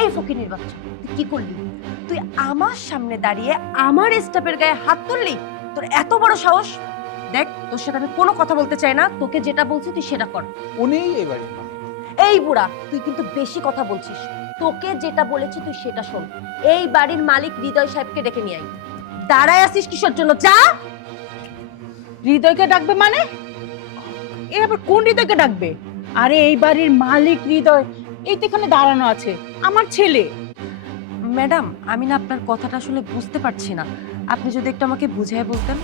এই ফকিনির বাচ্চা তুই কি করলি? তুই আমার সামনে দাঁড়িয়ে আমার স্টাফের গায়ে হাত তুললি? তোর এত বড় সাহস? দেখ তোর সাথে আমি কোনো কথা বলতে চাই না তোকে যেটা বলছি তুই সেটা কর। উনিই এই বাড়ির মালিক। এই বুড়া তুই কিন্তু বেশি কথা বলছিস। তোকে যেটা বলেছি তুই সেটা শোন। এই বাড়ির মালিক হৃদয় সাহেবকে ডেকে নিয়ে আই দাঁড়ায় আসিস কিসের জন্য? যা! হৃদয়কে ডাকবে মানে? এ আবার কোন হৃদয়কে ডাকবে? আরে এই বাড়ির মালিক হৃদয়। এই তো এখানে দাঁড়ানো আছে। আমার ছেলে। ম্যাডাম আমি না আপনার কথাটা আসলে বুঝতে পারছি না। আপনি যদি একটু আমাকে বুঝিয়ে বলতেন।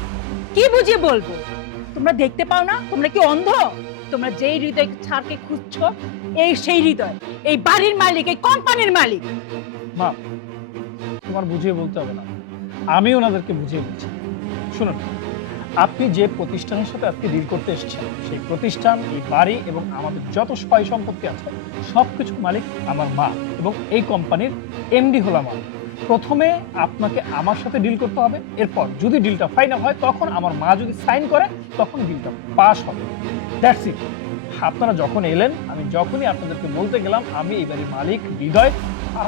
কি বুঝিয়ে বলব? তোমরা দেখতে পাও না? তোমরা কি অন্ধ? তোমরা যেই হৃদয় ছাড়কে খুঁজছো এই সেই হৃদয় এই বাড়ির মালিক এই কোম্পানির মালিক। মা তোমার বুঝিয়ে বলতে হবে না। আমি ওনাদেরকে বুঝিয়ে বলছি শুনুন আপনি যে প্রতিষ্ঠানের সাথে আজকে ডিল করতে এসেছেন সেই প্রতিষ্ঠান, এই বাড়ি এবং আমাদের যত সয় সম্পত্তি আছে সব কিছু মালিক আমার মা এবং এই কোম্পানির এমডি হলাম আমি। প্রথমে আপনাকে আমার সাথে ডিল করতে হবে, এরপর যদি ডিলটা ফাইনাল হয়, তখন আমার মা যদি সাইন করে, তখন ডিলটা পাস হবে। দ্যাটস ইট আপনারা যখন এলেন, আমি যখনই আপনাদেরকে বলতে গেলাম, আমি এই বাড়ির মালিক হৃদয়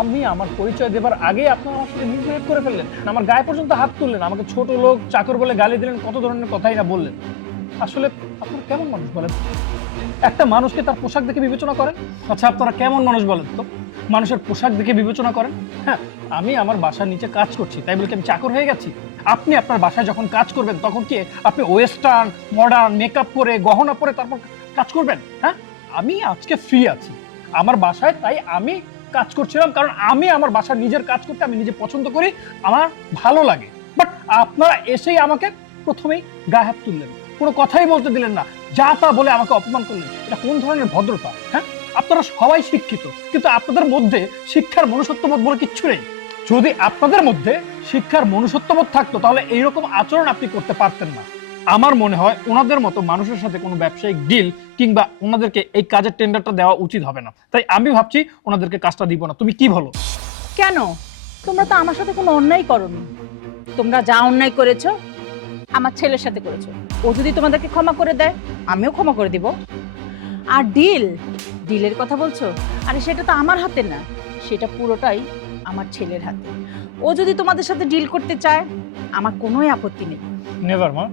আমি আমার পরিচয় দেবার আগে আপনারা আমার সাথে মিসবিহেভ করে ফেললেন। আমার গায়ে পর্যন্ত হাত তুললেন। আমাকে ছোট লোক চাকর বলে গালি দিলেন, কত ধরনের কথাই না বললেন। আসলে আপনারা কেমন মানুষ বলেন? একটা মানুষকে তার পোশাক দেখে বিবেচনা করেন? আচ্ছা আপনারা কেমন মানুষ বলেন তো? মানুষের পোশাক দেখে বিবেচনা করেন? হ্যাঁ আমি আমার বাসার নিচে কাজ করছি, তাই বলে কি আমি চাকর হয়ে গেছি? আপনি আপনার বাসায় যখন কাজ করবেন, তখন কি আপনি ওয়েস্টার্ন, মডার্ন মেকআপ করে, গহনা পরে তারপর কাজ করবেন? হ্যাঁ আমি আজকে ফ্রি আছি। আমার বাসায়, তাই আমি কাজ করছিলাম, কারণ আমি আমার বাসার নিজের কাজ করতে আমি নিজে পছন্দ করি, আমার ভালো লাগে। বাট আপনারা এসেই আমাকে প্রথমেই গায়ে হাত তুললেন। কোনো কথাই বলতে দিলেন না। যা তা বলে আমাকে অপমান করলেন। এটা কোন ধরনের ভদ্রতা হ্যাঁ? আপনারা সবাই শিক্ষিত, কিন্তু আপনাদের মধ্যে শিক্ষার মনুষ্যত্ববোধ বলে কিচ্ছু নেই। যদি আপনাদের মধ্যে শিক্ষার মনুষ্যত্ববোধ থাকতো, তাহলে এইরকম আচরণ আপনি করতে পারতেন না। আমার মনে হয় ওনাদের মতো মানুষের সাথে কোনো ব্যবসায়িক ডিল কিংবা ওনাদেরকে এই কাজের টেন্ডারটা দেওয়া উচিত হবে না। তাই আমি ভাবছি ওনাদেরকে কাজটা দিব না। তুমি কি বলো? কেন? তোমরা তো আমার সাথে কোনো অন্যায় করনি। তোমরা যা অন্যায় করেছ আমার ছেলের সাথে করেছ। ও যদি তোমাদেরকে ক্ষমা করে দেয় আমিও ক্ষমা করে দিব। আর ডিল ডিলের কথা বলছো? আরে সেটা তো আমার হাতে না। সেটা পুরোটাই আমার ছেলের হাতে। ও যদি তোমাদের সাথে ডিল করতে চায় আমার কোনোই আপত্তি নেই। নেভার মা।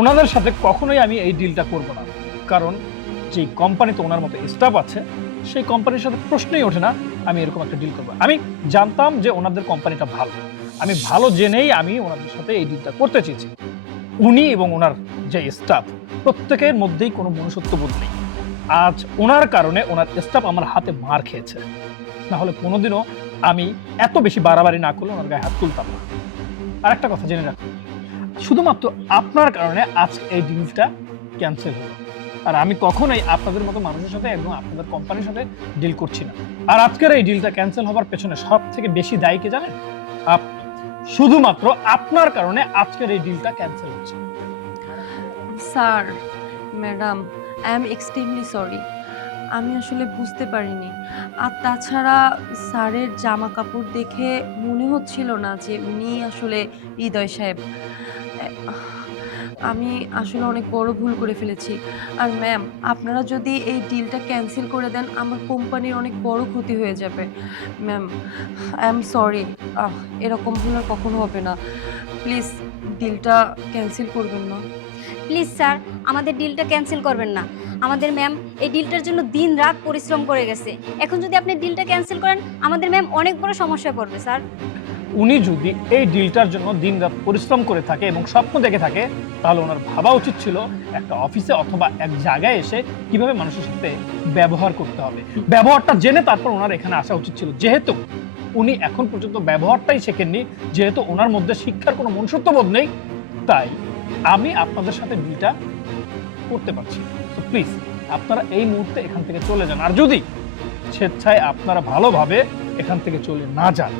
ওনাদের সাথে কখনোই আমি এই ডিলটা করব না। কারণ যে কোম্পানিতে ওনার মতো স্টাফ আছে, সেই কোম্পানির সাথে প্রশ্নই ওঠে না, আমি এরকম একটা ডিল করব। আমি জানতাম যে ওনাদের কোম্পানিটা ভালো। আমি ভালো জেনেই আমি ওনাদের সাথে এই ডিলটা করতে চেয়েছি। উনি এবং ওনার যে স্টাফ প্রত্যেকের মধ্যেই কোনো মনুষ্যত্ববোধ নেই। আজ ওনার কারণে ওনার স্টাফ আমার হাতে মার খেয়েছে। না হলে কোনোদিনও আমি এত বেশি বাড়াবাড়ি না করলে ওনার গায়ে হাত তুলতাম না। আর একটা কথা জেনে রাখুন শুধুমাত্র আপনার কারণে আজ এই ডিলটা ক্যান্সেল হলো। আর আমি কখনোই আপনাদের মতো মানুষের সাথে এবং আপনাদের কোম্পানির সাথে ডিল করছি না। আর আজকের এই ডিলটা ক্যান্সেল হবার পেছনে সব থেকে বেশি দায়ী কে জানেন? শুধুমাত্র আপনার কারণে আজকের এই ডিলটা ক্যান্সেল হচ্ছে। Sir, madam I am extremely sorry আমি আসলে বুঝতে পারিনি। আর তাছাড়া স্যারের জামা কাপড় দেখে মনে হচ্ছিল না যে উনি আসলে হৃদয় সাহেব। আমি আসলে অনেক বড় ভুল করে ফেলেছি। আর ম্যাম, আপনারা যদি এই ডিলটা ক্যান্সেল করে দেন, আমার কোম্পানির অনেক বড় ক্ষতি হয়ে যাবে। ম্যাম আই এম সরি এরকম ভুল আর কখনো হবে না। প্লিজ ডিলটা ক্যান্সেল করবেন না। প্লিজ স্যার আমাদের ডিলটা ক্যান্সেল করবেন না। আমাদের ম্যাম এই ডিলটার জন্য দিন রাত পরিশ্রম করে গেছে। এখন যদি আপনি ডিলটা ক্যান্সেল করেন, আমাদের ম্যাম অনেক বড় সমস্যায় পড়বে স্যার উনি যদি এই ডিলটার জন্য দিনরাত পরিশ্রম করে থাকে এবং স্বপ্ন দেখে থাকে, তাহলে ওনার ভাবা উচিত ছিল একটা অফিসে অথবা এক জায়গায় এসে কীভাবে মানুষের সাথে ব্যবহার করতে হবে। ব্যবহারটা জেনে তারপর ওনার এখানে আসা উচিত ছিল। যেহেতু উনি এখন পর্যন্ত ব্যবহারটাই শেখেননি, যেহেতু ওনার মধ্যে শিক্ষার কোনো মনুষ্যত্ববোধ নেই, তাই আমি আপনাদের সাথে ডিলটা করতে পারছি। তো প্লিজ আপনারা এই মুহূর্তে এখান থেকে চলে যান। আর যদি স্বেচ্ছায় আপনারা ভালোভাবে এখান থেকে চলে না যান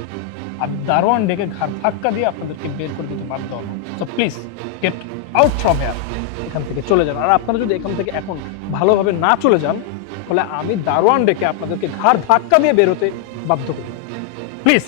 আমি দারোয়ান ডেকে ঘাড় ধাক্কা দিয়ে আপনাদেরকে বের করে দিতে বাধ্য হব। So please get out from here এখান থেকে চলে যান। আর আপনারা যদি এখান থেকে এখন ভালোভাবে না চলে যান, তাহলে আমি দারোয়ান ডেকে আপনাদেরকে ঘাড় ধাক্কা দিয়ে বেরোতে বাধ্য করি প্লিজ